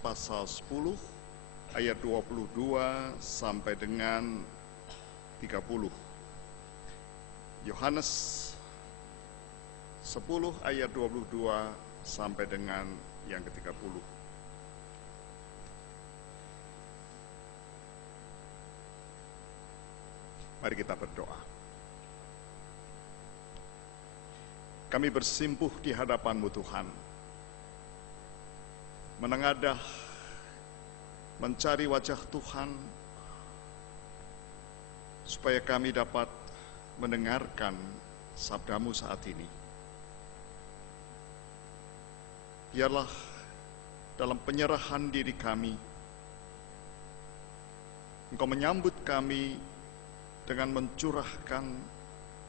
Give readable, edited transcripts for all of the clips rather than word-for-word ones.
pasal 10 ayat 22 sampai dengan 30. Yohanes 10 ayat 22 sampai dengan yang ke-30. Mari kita berdoa. Kami bersimpuh di hadapan-Mu Tuhan, menengadah mencari wajah Tuhan, supaya kami dapat mendengarkan sabda-Mu saat ini. Biarlah dalam penyerahan diri kami, Engkau menyambut kami dengan mencurahkan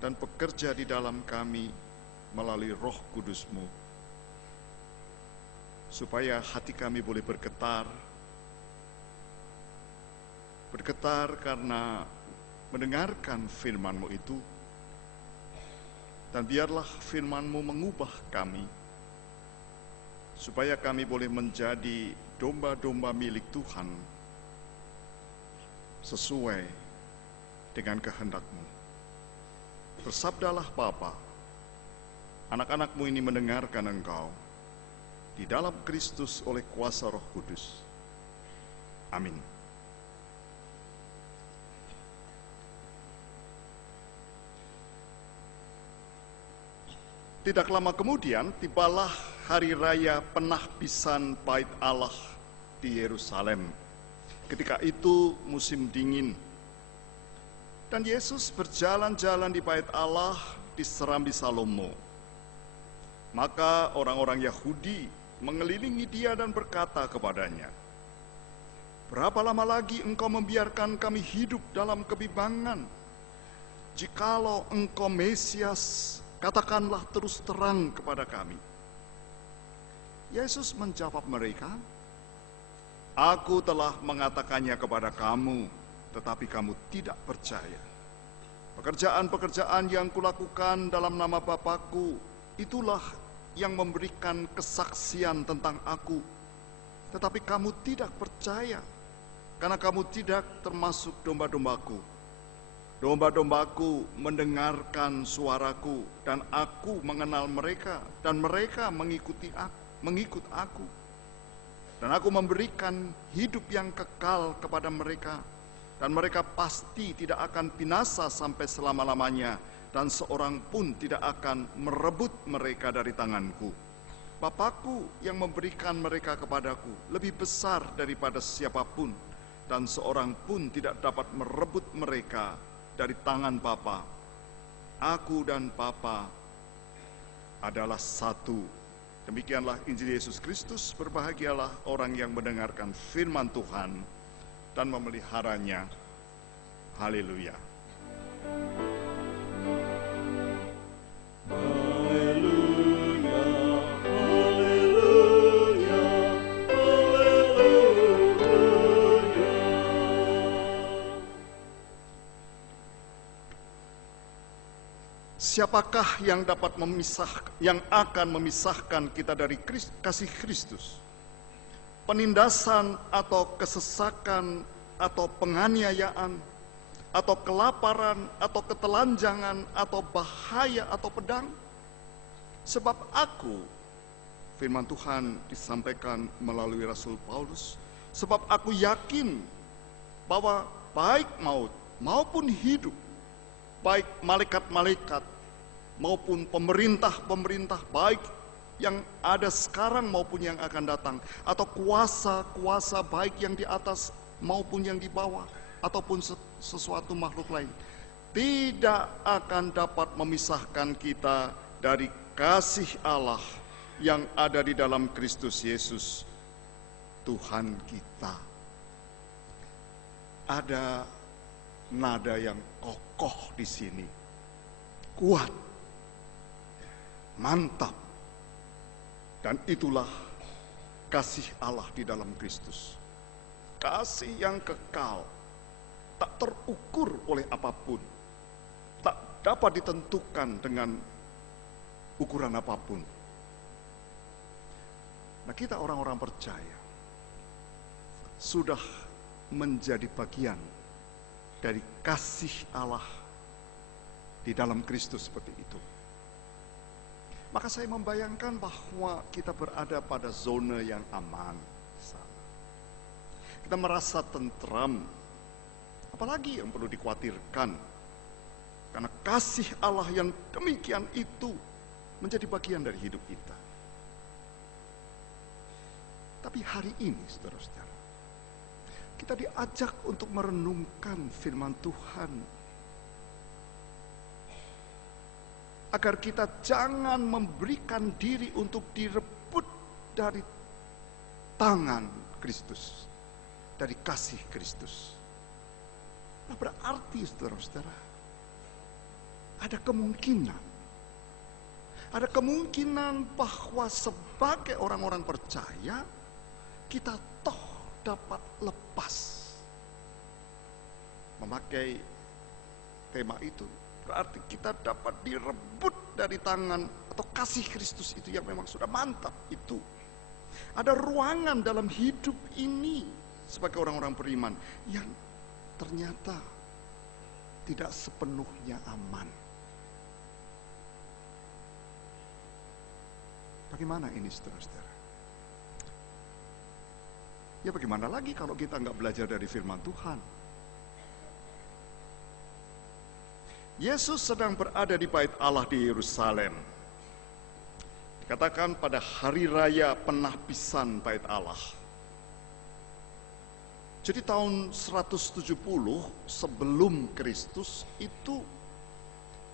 dan bekerja di dalam kami melalui Roh Kudus-Mu, supaya hati kami boleh bergetar karena mendengarkan firman-Mu itu, dan biarlah firman-Mu mengubah kami, supaya kami boleh menjadi domba-domba milik Tuhan, sesuai dengan kehendak-Mu. Bersabdalah Bapa, anak-anak-Mu ini mendengarkan Engkau di dalam Kristus oleh kuasa Roh Kudus. Amin. Tidak lama kemudian tibalah hari raya penahbisan Bait Allah di Yerusalem. Ketika itu musim dingin, dan Yesus berjalan-jalan di Bait Allah di Serambi Salomo. Maka orang-orang Yahudi mengelilingi dia dan berkata kepadanya, "Berapa lama lagi engkau membiarkan kami hidup dalam kebimbangan? Jikalau engkau Mesias, katakanlah terus terang kepada kami." Yesus menjawab mereka, "Aku telah mengatakannya kepada kamu, tetapi kamu tidak percaya. Pekerjaan-pekerjaan yang kulakukan dalam nama Bapa-Ku, itulah yang memberikan kesaksian tentang Aku. Tetapi kamu tidak percaya, karena kamu tidak termasuk domba-dombaku. Domba-dombaku mendengarkan suaraku, dan Aku mengenal mereka, dan mereka mengikut Aku. Dan Aku memberikan hidup yang kekal kepada mereka, dan mereka pasti tidak akan binasa sampai selama-lamanya, dan seorang pun tidak akan merebut mereka dari tanganku. Bapa-Ku yang memberikan mereka kepadaku lebih besar daripada siapapun, dan seorang pun tidak dapat merebut mereka dari tangan Bapa. Aku dan Bapa adalah satu." Demikianlah Injil Yesus Kristus. Berbahagialah orang yang mendengarkan firman Tuhan dan memeliharanya. Haleluya. Siapakah yang akan memisahkan kita dari kasih Kristus? Penindasan atau kesesakan atau penganiayaan atau kelaparan atau ketelanjangan atau bahaya atau pedang? Sebab aku, firman Tuhan disampaikan melalui Rasul Paulus, sebab aku yakin bahwa baik maut maupun hidup, baik malaikat-malaikat maupun pemerintah-pemerintah, baik yang ada sekarang maupun yang akan datang, atau kuasa-kuasa baik yang di atas maupun yang di bawah, ataupun sesuatu makhluk lain, tidak akan dapat memisahkan kita dari kasih Allah yang ada di dalam Kristus Yesus, Tuhan kita. Ada nada yang kokoh di sini, kuat, mantap, dan itulah kasih Allah di dalam Kristus. Kasih yang kekal, tak terukur oleh apapun, tak dapat ditentukan dengan ukuran apapun. Nah, kita orang-orang percaya, sudah menjadi bagian dari kasih Allah di dalam Kristus seperti itu. Maka saya membayangkan bahwa kita berada pada zona yang aman. Kita merasa tentram. Apalagi yang perlu dikhawatirkan? Karena kasih Allah yang demikian itu menjadi bagian dari hidup kita. Tapi hari ini, saudara-saudara, kita diajak untuk merenungkan firman Tuhan, agar kita jangan memberikan diri untuk direbut dari tangan Kristus, dari kasih Kristus. Nah, berarti saudara-saudara, ada kemungkinan bahwa sebagai orang-orang percaya, kita toh dapat lepas. Memakai tema itu berarti kita dapat direbut dari tangan atau kasih Kristus itu yang memang sudah mantap itu. Ada ruangan dalam hidup ini sebagai orang-orang beriman yang ternyata tidak sepenuhnya aman. Bagaimana ini, saudara-saudara? Ya bagaimana lagi kalau kita nggak belajar dari firman Tuhan? Yesus sedang berada di bait Allah di Yerusalem. Dikatakan pada hari raya penahbisan bait Allah. Jadi tahun 170 sebelum Kristus itu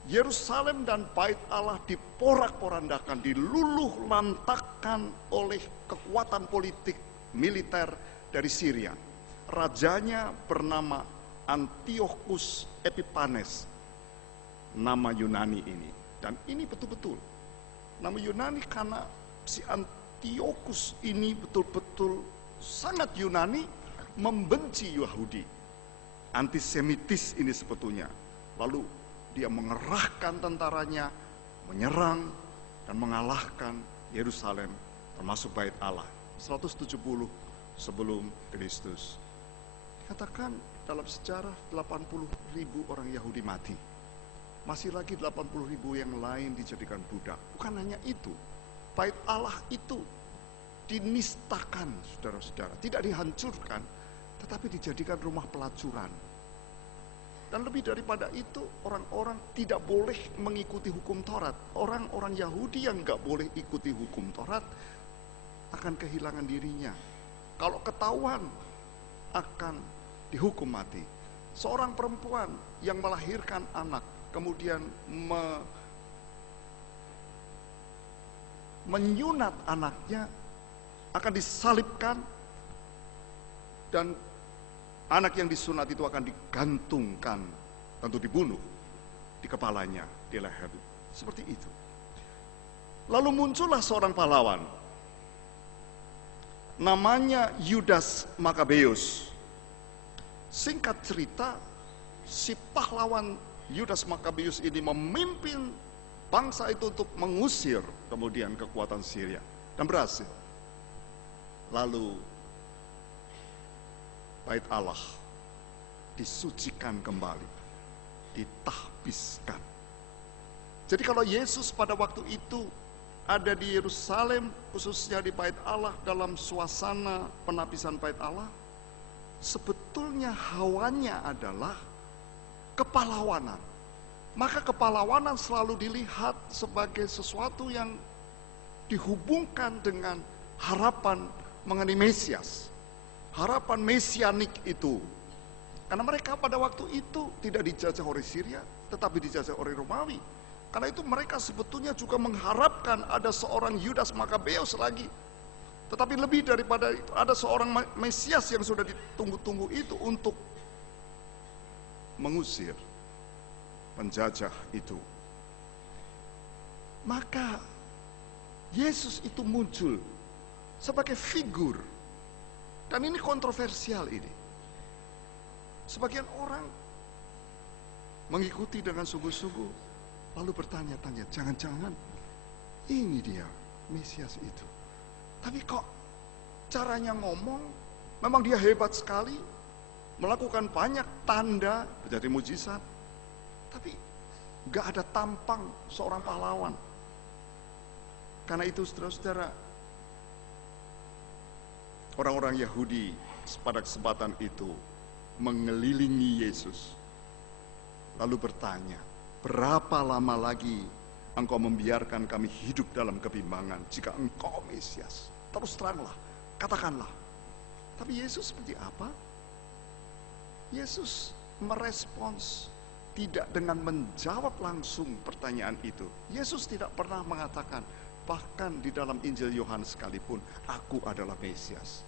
Yerusalem dan bait Allah diporak-porandakan, diluluh lantakkan oleh kekuatan politik militer dari Syria. Rajanya bernama Antiochus Epiphanes, nama Yunani ini. Dan ini betul-betul nama Yunani karena si Antiochus ini betul-betul sangat Yunani, membenci Yahudi. Antisemitis ini sebetulnya. Lalu dia mengerahkan tentaranya, menyerang dan mengalahkan Yerusalem, termasuk bait Allah. 170 sebelum Kristus. Dikatakan dalam sejarah 80.000 orang Yahudi mati. Masih lagi 80.000 yang lain dijadikan budak. Bukan hanya itu, bait Allah itu dinistakan, saudara-saudara. Tidak dihancurkan, tetapi dijadikan rumah pelacuran. Dan lebih daripada itu, orang-orang tidak boleh mengikuti hukum Taurat. Orang-orang Yahudi yang nggak boleh ikuti hukum Taurat akan kehilangan dirinya. Kalau ketahuan, akan dihukum mati. Seorang perempuan yang melahirkan anak, kemudian menyunat anaknya, akan disalibkan, dan anak yang disunat itu akan digantungkan, tentu dibunuh, di kepalanya, di leher. Seperti itu. Lalu muncullah seorang pahlawan, namanya Yudas Makabeus. Singkat cerita, si pahlawan Yudas Makabeus ini memimpin bangsa itu untuk mengusir kemudian kekuatan Syria, dan berhasil. Lalu bait Allah disucikan kembali, ditahbiskan. Jadi kalau Yesus pada waktu itu ada di Yerusalem, khususnya di bait Allah, dalam suasana penahbisan bait Allah, sebetulnya hawanya adalah kepahlawanan. Maka kepahlawanan selalu dilihat sebagai sesuatu yang dihubungkan dengan harapan mengenai Mesias. Harapan mesianik itu. Karena mereka pada waktu itu tidak dijajah oleh Syria, tetapi dijajah oleh Romawi. Karena itu mereka sebetulnya juga mengharapkan ada seorang Yudas Makabeus lagi. Tetapi lebih daripada itu, ada seorang Mesias yang sudah ditunggu-tunggu itu untuk mengusir penjajah itu. Maka Yesus itu muncul sebagai figur. Dan ini kontroversial ini. Sebagian orang mengikuti dengan sungguh-sungguh, lalu bertanya-tanya, jangan-jangan ini dia Mesias itu. Tapi kok caranya ngomong Memang dia hebat sekali, melakukan banyak tanda, menjadi mujizat, tapi gak ada tampang seorang pahlawan. Karena itu saudara-saudara, orang-orang Yahudi pada kesempatan itu mengelilingi Yesus, lalu bertanya, berapa lama lagi engkau membiarkan kami hidup dalam kebimbangan? Jika engkau Mesias, terus teranglah, katakanlah. Tapi Yesus seperti apa? Yesus merespons tidak dengan menjawab langsung pertanyaan itu. Yesus tidak pernah mengatakan, bahkan di dalam Injil Yohanes sekalipun, aku adalah Mesias.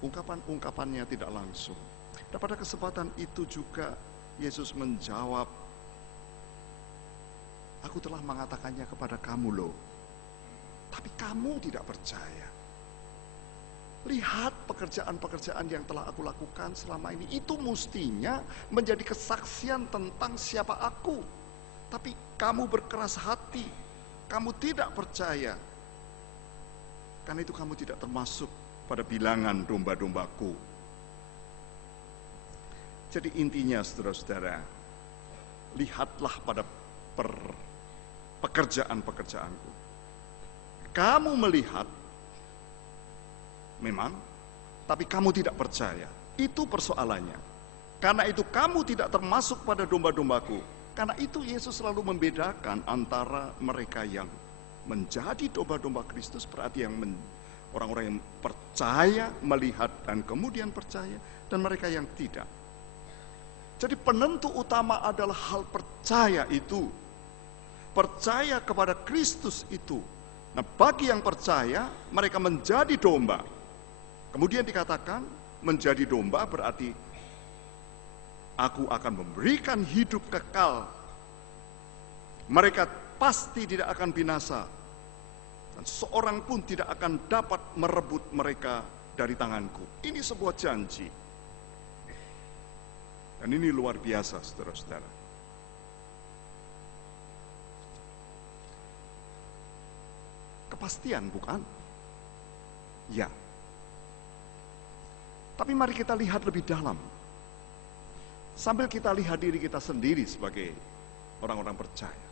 Ungkapan-ungkapannya tidak langsung. Dan pada kesempatan itu juga Yesus menjawab, aku telah mengatakannya kepada kamu loh, tapi kamu tidak percaya. Lihat pekerjaan-pekerjaan yang telah aku lakukan selama ini, itu mestinya menjadi kesaksian tentang siapa aku. Tapi kamu berkeras hati, kamu tidak percaya. Karena itu kamu tidak termasuk pada bilangan domba-dombaku. Jadi intinya saudara-saudara, lihatlah pada pekerjaan-pekerjaanku. Kamu melihat, memang, tapi kamu tidak percaya. Itu persoalannya. Karena itu kamu tidak termasuk pada domba-dombaku. Karena itu Yesus selalu membedakan antara mereka yang menjadi domba-domba Kristus, berarti yang orang-orang yang percaya, melihat dan kemudian percaya, dan mereka yang tidak. Jadi penentu utama adalah hal percaya itu. Percaya kepada Kristus itu. Nah, bagi yang percaya, mereka menjadi domba. Kemudian dikatakan, menjadi domba berarti aku akan memberikan hidup kekal. Mereka pasti tidak akan binasa. Dan seorang pun tidak akan dapat merebut mereka dari tanganku. Ini sebuah janji. Dan ini luar biasa, saudara-saudara. Kepastian, bukan? Ya. Tapi mari kita lihat lebih dalam. Sambil kita lihat diri kita sendiri sebagai orang-orang percaya.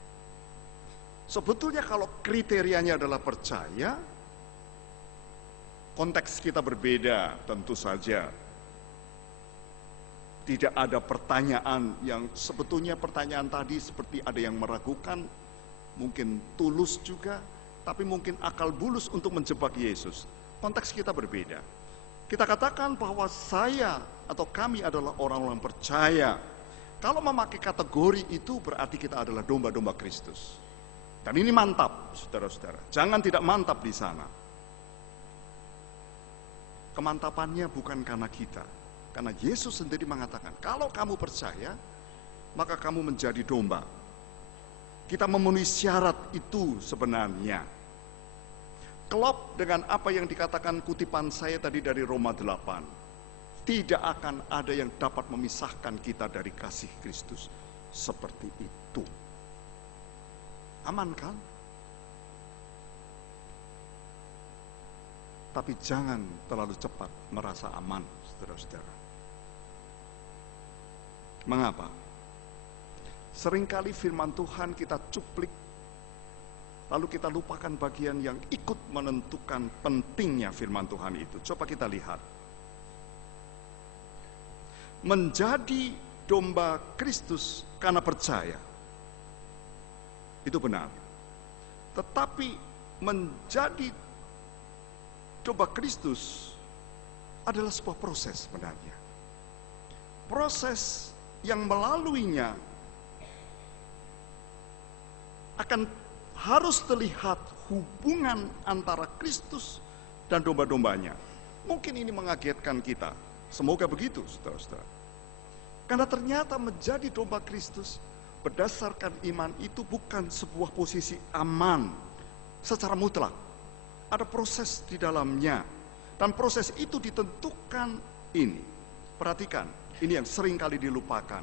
Sebetulnya kalau kriterianya adalah percaya, konteks kita berbeda tentu saja. Tidak ada pertanyaan yang sebetulnya pertanyaan tadi seperti ada yang meragukan, mungkin tulus juga, tapi mungkin akal bulus untuk menjebak Yesus. Konteks kita berbeda. Kita katakan bahwa saya atau kami adalah orang-orang percaya. Kalau memakai kategori itu berarti kita adalah domba-domba Kristus. Dan ini mantap, saudara-saudara. Jangan tidak mantap di sana. Kemantapannya bukan karena kita. Karena Yesus sendiri mengatakan, kalau kamu percaya, maka kamu menjadi domba. Kita memenuhi syarat itu sebenarnya. Klop dengan apa yang dikatakan kutipan saya tadi dari Roma 8. Tidak akan ada yang dapat memisahkan kita dari kasih Kristus. Seperti itu. Aman kan? Tapi jangan terlalu cepat merasa aman, saudara-saudara. Mengapa? Seringkali firman Tuhan kita cuplik, lalu kita lupakan bagian yang ikut menentukan pentingnya firman Tuhan itu. Coba kita lihat. Menjadi domba Kristus karena percaya. Itu benar. Tetapi menjadi domba Kristus adalah sebuah proses sebenarnya. Proses yang melaluinya akan harus terlihat hubungan antara Kristus dan domba-dombanya. Mungkin ini mengagetkan kita. Semoga begitu, saudara-saudara. Karena ternyata menjadi domba Kristus berdasarkan iman itu bukan sebuah posisi aman secara mutlak. Ada proses di dalamnya. Dan proses itu ditentukan ini. Perhatikan, ini yang sering kali dilupakan.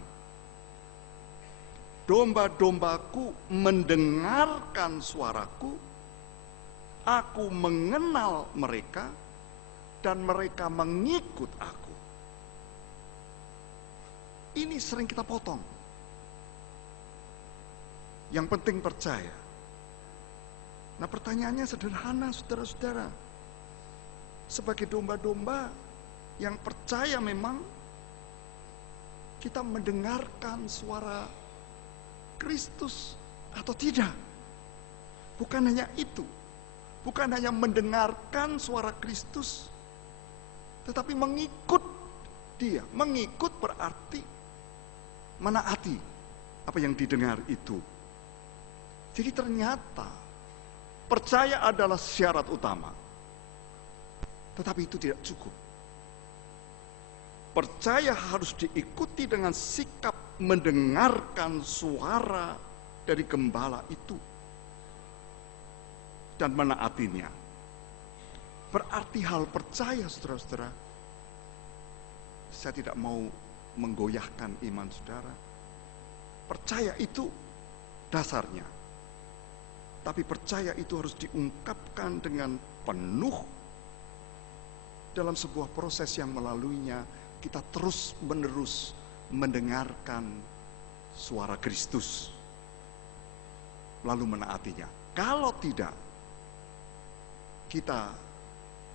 Domba-dombaku mendengarkan suaraku, aku mengenal mereka, dan mereka mengikut aku. Ini sering kita potong. Yang penting percaya. Nah, pertanyaannya sederhana, saudara-saudara. Sebagai domba-domba yang percaya, memang kita mendengarkan suara Kristus atau tidak? Bukan hanya itu. Bukan hanya mendengarkan suara Kristus, tetapi mengikut Dia. Mengikut berarti menaati apa yang didengar itu. Jadi ternyata percaya adalah syarat utama. Tetapi itu tidak cukup. Percaya harus diikuti dengan sikap mendengarkan suara dari gembala itu dan menaatinya. Berarti hal percaya, saudara-saudara. Saya tidak mau menggoyahkan iman saudara. Percaya itu dasarnya. Tapi percaya itu harus diungkapkan dengan penuh dalam sebuah proses yang melaluinya kita terus-menerus mendengarkan suara Kristus, lalu menaatinya. Kalau tidak, kita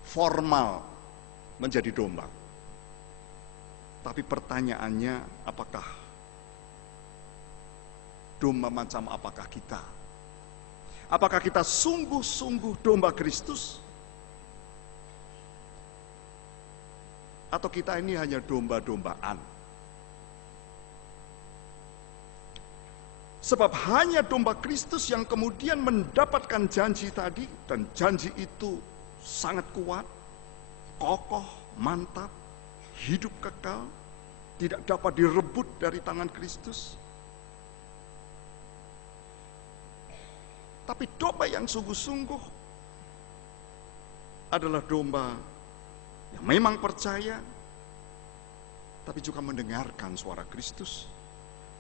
formal menjadi domba. Tapi pertanyaannya, apakah domba macam apakah kita? Apakah kita sungguh-sungguh domba Kristus? Atau kita ini hanya domba-dombaan? Sebab hanya domba Kristus yang kemudian mendapatkan janji tadi, dan janji itu sangat kuat, kokoh, mantap, hidup kekal, tidak dapat direbut dari tangan Kristus. Tapi domba yang sungguh-sungguh adalah domba yang memang percaya, tapi juga mendengarkan suara Kristus,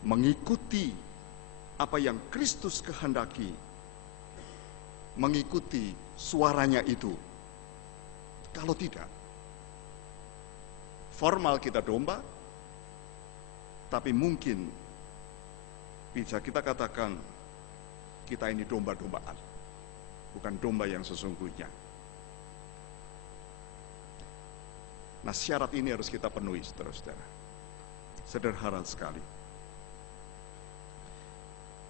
mengikuti apa yang Kristus kehendaki, mengikuti suaranya itu. Kalau tidak, formal kita domba, tapi mungkin bisa kita katakan kita ini domba-dombaan, bukan domba yang sesungguhnya. Nah, syarat ini harus kita penuhi, saudara-saudara. Sederhana sekali.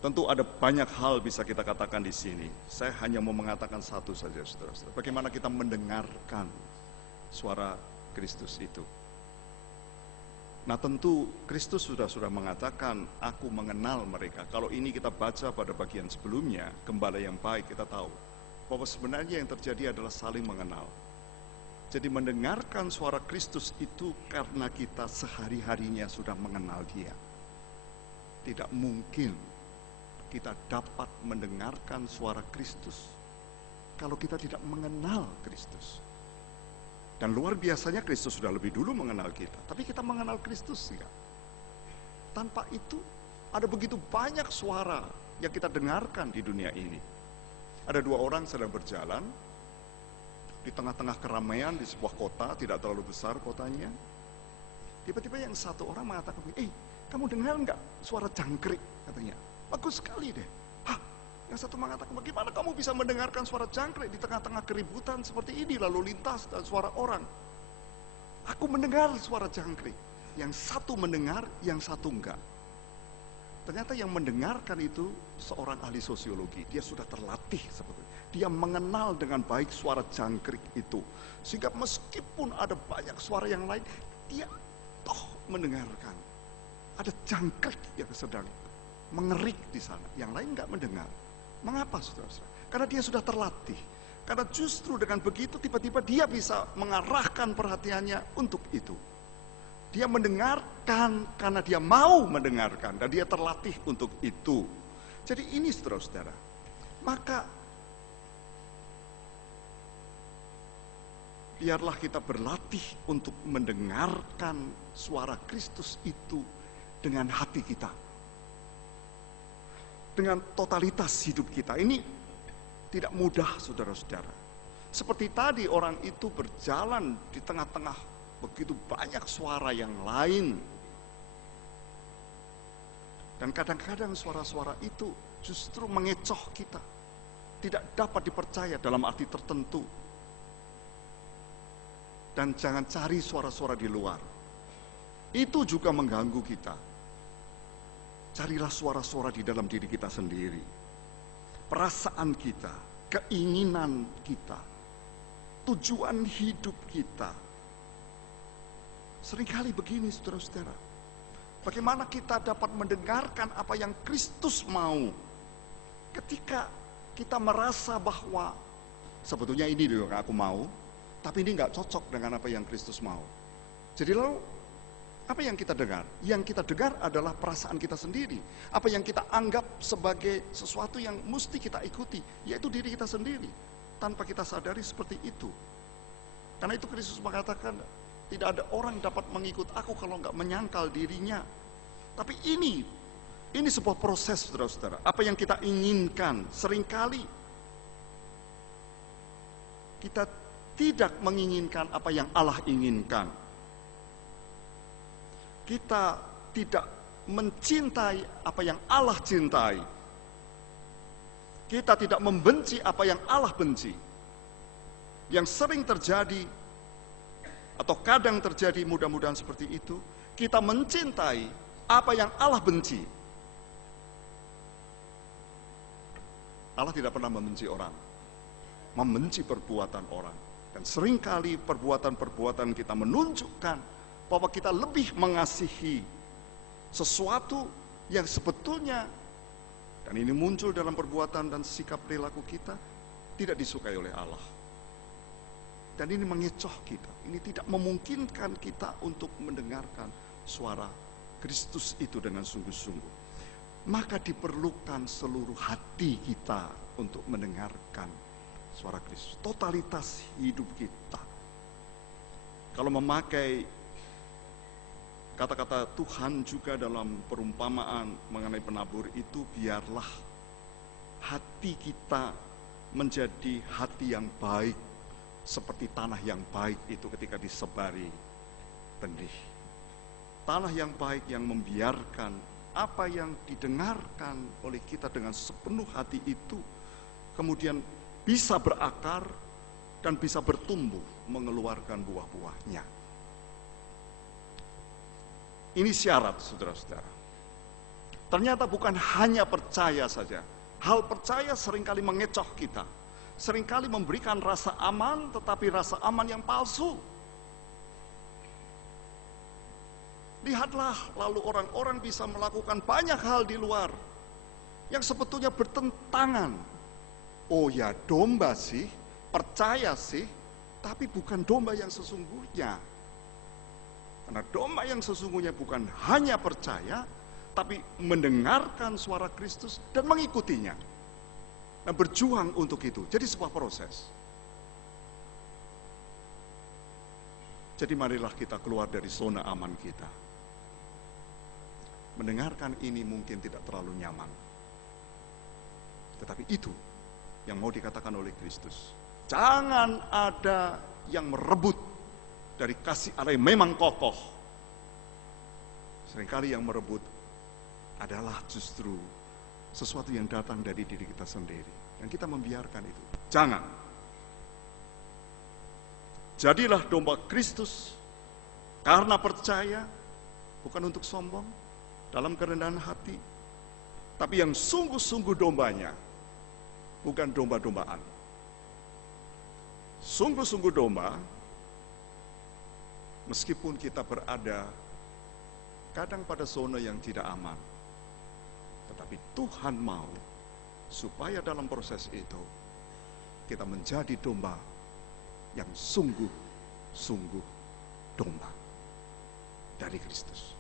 Tentu ada banyak hal bisa kita katakan di sini. Saya hanya mau mengatakan satu saja, saudara-saudara. Bagaimana kita mendengarkan suara Kristus itu. Nah, tentu Kristus sudah mengatakan, aku mengenal mereka. Kalau ini kita baca pada bagian sebelumnya, gembala yang baik, kita tahu bahwa sebenarnya yang terjadi adalah saling mengenal. Jadi mendengarkan suara Kristus itu karena kita sehari-harinya sudah mengenal Dia. Tidak mungkin kita dapat mendengarkan suara Kristus kalau kita tidak mengenal Kristus. Dan luar biasanya Kristus sudah lebih dulu mengenal kita, tapi kita mengenal Kristus enggak. Tanpa itu ada begitu banyak suara yang kita dengarkan di dunia ini. Ada dua orang sedang berjalan di tengah-tengah keramaian di sebuah kota, tidak terlalu besar kotanya. Tiba-tiba yang satu orang mengatakan, kamu dengar enggak suara jangkrik? Katanya, bagus sekali deh. Yang satu mengatakan, bagaimana kamu bisa mendengarkan suara jangkrik di tengah-tengah keributan seperti ini, lalu lintas dan suara orang? Aku mendengar suara jangkrik. Yang satu mendengar, yang satu enggak. Ternyata yang mendengarkan itu seorang ahli sosiologi. Dia sudah terlatih sebetulnya. Dia mengenal dengan baik suara jangkrik itu. Sehingga meskipun ada banyak suara yang lain, dia toh mendengarkan. Ada jangkrik yang sedang mengerik di sana. Yang lain enggak mendengar. Mengapa, saudara-saudara? Karena dia sudah terlatih. Karena justru dengan begitu tiba-tiba dia bisa mengarahkan perhatiannya untuk itu. Dia mendengarkan karena dia mau mendengarkan dan dia terlatih untuk itu. Jadi ini, saudara-saudara. Maka biarlah kita berlatih untuk mendengarkan suara Kristus itu dengan hati kita, dengan totalitas hidup kita. Ini tidak mudah, saudara-saudara. Seperti tadi orang itu berjalan di tengah-tengah begitu banyak suara yang lain. Dan kadang-kadang suara-suara itu justru mengecoh kita. Tidak dapat dipercaya dalam arti tertentu. Dan jangan cari suara-suara di luar. Itu juga mengganggu kita. Carilah suara-suara di dalam diri kita sendiri. Perasaan kita, keinginan kita, tujuan hidup kita. Seringkali begini saudara-saudara. Bagaimana kita dapat mendengarkan apa yang Kristus mau ketika kita merasa bahwa sebetulnya ini juga aku mau, tapi ini nggak cocok dengan apa yang Kristus mau. Jadi lalu apa yang kita dengar? Yang kita dengar adalah perasaan kita sendiri. Apa yang kita anggap sebagai sesuatu yang mesti kita ikuti, yaitu diri kita sendiri. Tanpa kita sadari seperti itu. Karena itu Kristus mengatakan, tidak ada orang dapat mengikut aku kalau nggak menyangkal dirinya. Tapi ini sebuah proses, saudara-saudara. Apa yang kita inginkan, seringkali kita tidak menginginkan apa yang Allah inginkan. Kita tidak mencintai apa yang Allah cintai. Kita tidak membenci apa yang Allah benci. Yang sering terjadi atau kadang terjadi, mudah-mudahan seperti itu, kita mencintai apa yang Allah benci. Allah tidak pernah membenci orang, membenci perbuatan orang. Dan seringkali perbuatan-perbuatan kita menunjukkan bahwa kita lebih mengasihi sesuatu yang sebetulnya, dan ini muncul dalam perbuatan dan sikap perilaku kita, tidak disukai oleh Allah. Dan ini mengecoh kita, ini tidak memungkinkan kita untuk mendengarkan suara Kristus itu dengan sungguh-sungguh. Maka diperlukan seluruh hati kita untuk mendengarkan suara Kristus, totalitas hidup kita. Kalau memakai kata-kata Tuhan juga dalam perumpamaan mengenai penabur itu, biarlah hati kita menjadi hati yang baik, seperti tanah yang baik itu ketika disebari benih. Tanah yang baik yang membiarkan apa yang didengarkan oleh kita dengan sepenuh hati itu kemudian bisa berakar dan bisa bertumbuh mengeluarkan buah-buahnya. Ini syarat, saudara-saudara. Ternyata bukan hanya percaya saja. Hal percaya seringkali mengecoh kita. Seringkali memberikan rasa aman, tetapi rasa aman yang palsu. Lihatlah, lalu orang-orang bisa melakukan banyak hal di luar yang sebetulnya bertentangan. Oh ya, domba sih, percaya sih, tapi bukan domba yang sesungguhnya. Karena domba yang sesungguhnya bukan hanya percaya, tapi mendengarkan suara Kristus dan mengikutinya. Dan berjuang untuk itu. Jadi sebuah proses. Jadi marilah kita keluar dari zona aman kita. Mendengarkan ini mungkin tidak terlalu nyaman. Tetapi itu yang mau dikatakan oleh Kristus. Jangan ada yang merebut dari kasih Allah yang memang kokoh. Seringkali yang merebut adalah justru sesuatu yang datang dari diri kita sendiri. Dan kita membiarkan itu. Jangan. Jadilah domba Kristus karena percaya, bukan untuk sombong, dalam kerendahan hati. Tapi yang sungguh-sungguh dombanya, bukan domba-dombaan. Sungguh-sungguh domba, meskipun kita berada kadang pada zona yang tidak aman, tetapi Tuhan mau supaya dalam proses itu kita menjadi domba yang sungguh-sungguh domba dari Kristus.